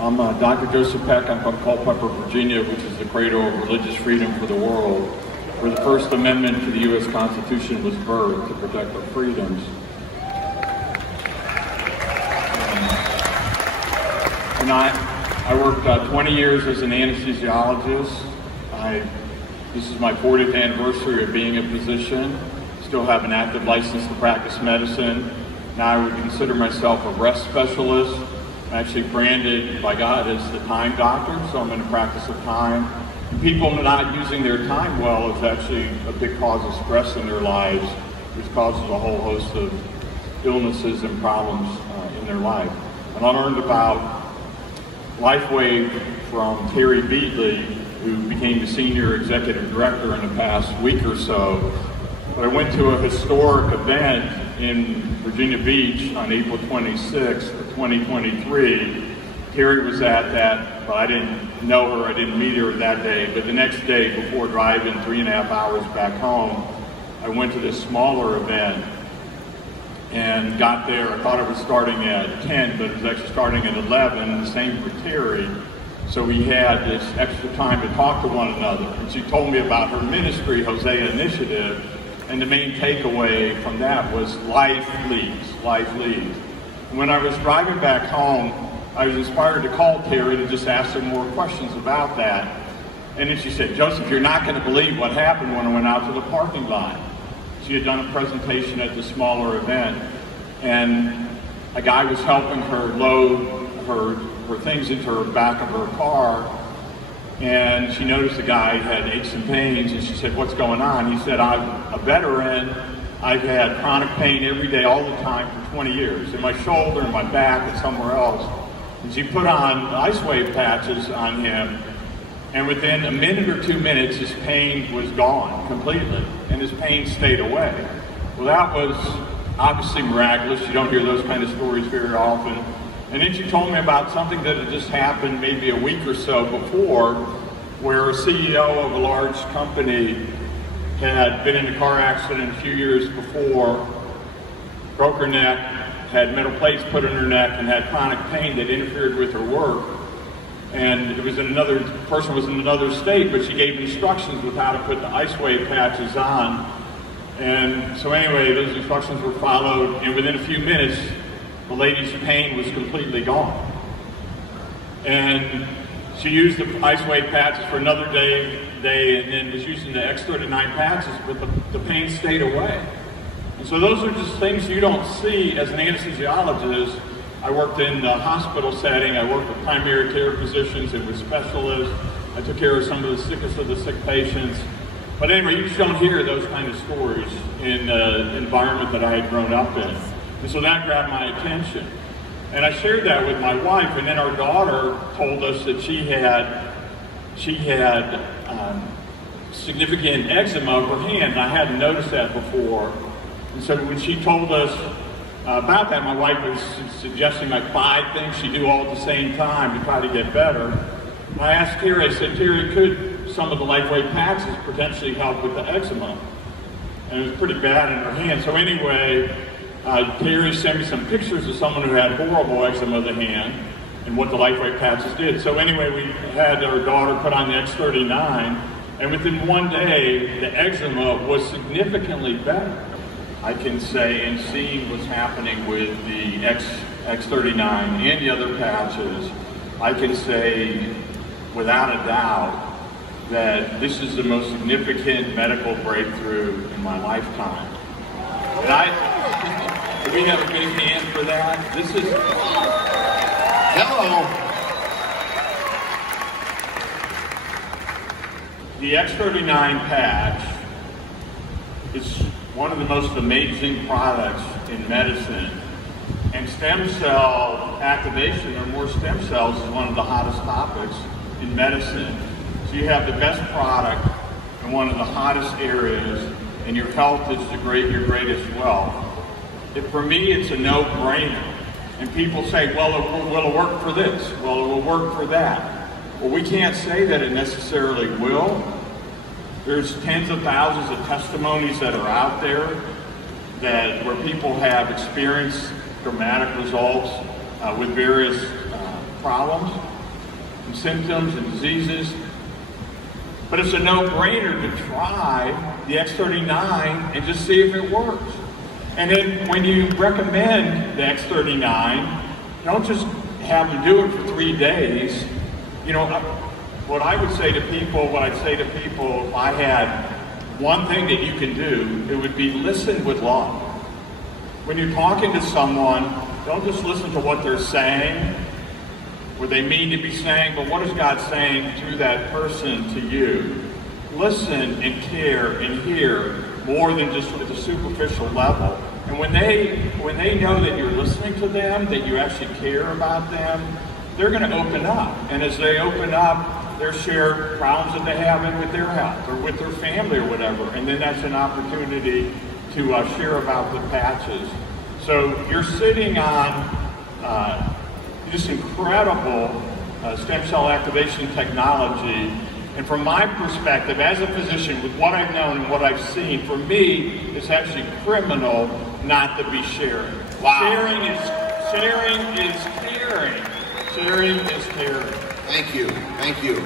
I'm Dr. Joseph Peck. I'm from Culpeper, Virginia, which is the cradle of religious freedom for the world, where the First Amendment to the U.S. Constitution was birthed to protect our freedoms. And I worked 20 years as an anesthesiologist. This is my 40th anniversary of being a physician. Still have an active license to practice medicine. Now I would consider myself a rest specialist. I'm actually branded by God as the time doctor, so I'm in the practice of time. And people not using their time well is actually a big cause of stress in their lives, which causes a whole host of illnesses and problems in their life. And I learned about Lifewave from Terry Beatley, who became the senior executive director in the past week or so. But I went to a historic event in Virginia Beach on April 26th of 2023. Terry was at that, but I didn't know her, I didn't meet her that day. But the next day, before driving 3.5 hours back home, I went to this smaller event and got there. I thought it was starting at 10, but it was actually starting at 11, the same for Terry. So we had this extra time to talk to one another. And she told me about her ministry, Hosea Initiative, and the main takeaway from that was life leads, life leads. And when I was driving back home, I was inspired to call Terry to just ask her more questions about that. And then she said, "Joseph, you're not going to believe what happened when I went out to the parking lot." She had done a presentation at the smaller event, and a guy was helping her load her things into her back of her car, and she noticed the guy had aches and pains, and she said, "What's going on?" He said, "I'm a veteran. I've had chronic pain every day, all the time for 20 years, in my shoulder, in my back, and somewhere else." And she put on Lifewave patches on him, and within a minute or 2 minutes, his pain was gone completely, and his pain stayed away. Well, that was obviously miraculous. You don't hear those kind of stories very often. And then she told me about something that had just happened maybe a week or so before, where a CEO of a large company had been in a car accident a few years before, broke her neck, had metal plates put in her neck, and had chronic pain that interfered with her work. And it was the person was in another state, but she gave instructions with how to put the Lifewave patches on. And so anyway, those instructions were followed, and within a few minutes, the lady's pain was completely gone. And she used the Lifewave patches for another day, and then was using the X39 patches, but the pain stayed away. And so those are just things you don't see as an anesthesiologist. I worked in the hospital setting. I worked with primary care physicians and with specialists. I took care of some of the sickest of the sick patients. But anyway, you just don't hear those kind of stories in the environment that I had grown up in. And so that grabbed my attention. And I shared that with my wife, and then our daughter told us that she had significant eczema of her hand, and I hadn't noticed that before. And so when she told us about that, my wife was suggesting like 5 things she do all at the same time to try to get better. And I asked Terry, I said, "Terry, could some of the Lifewave patches potentially help with the eczema?" And it was pretty bad in her hand. So anyway, Terry sent me some pictures of someone who had horrible eczema of the hand and what the Lifewave patches did. So anyway, we had our daughter put on the X39, and within 1 day, the eczema was significantly better. I can say, and seeing what's happening with the X39 and the other patches, I can say without a doubt that this is the most significant medical breakthrough in my lifetime. And do we have a big hand for that? This is, hello. The X39 patch is one of the most amazing products in medicine. And stem cell activation, or more stem cells, is one of the hottest topics in medicine. So you have the best product in one of the hottest areas, and your health is your greatest wealth. For me, it's a no-brainer. And people say, well, will it work for this? Well, it will work for that. Well, we can't say that it necessarily will. There's tens of thousands of testimonies that are out there where people have experienced dramatic results with various problems and symptoms and diseases. But it's a no-brainer to try the X39 and just see if it works. And then when you recommend the X39, don't just have them do it for 3 days. You know, what I'd say to people, if I had one thing that you can do, it would be listen with love. When you're talking to someone, don't just listen to what they're saying, what they mean to be saying, but what is God saying through that person to you? Listen and care and hear more than just at the superficial level. And when they know that you're listening to them, that you actually care about them, they're going to open up. And as they open up, they'll share problems that they have with their health or with their family or whatever. And then that's an opportunity to share about the patches. So you're sitting on this incredible stem cell activation technology. And from my perspective, as a physician, with what I've known and what I've seen, for me, it's actually criminal not to be sharing. Wow. Sharing is caring. Sharing is caring. Thank you.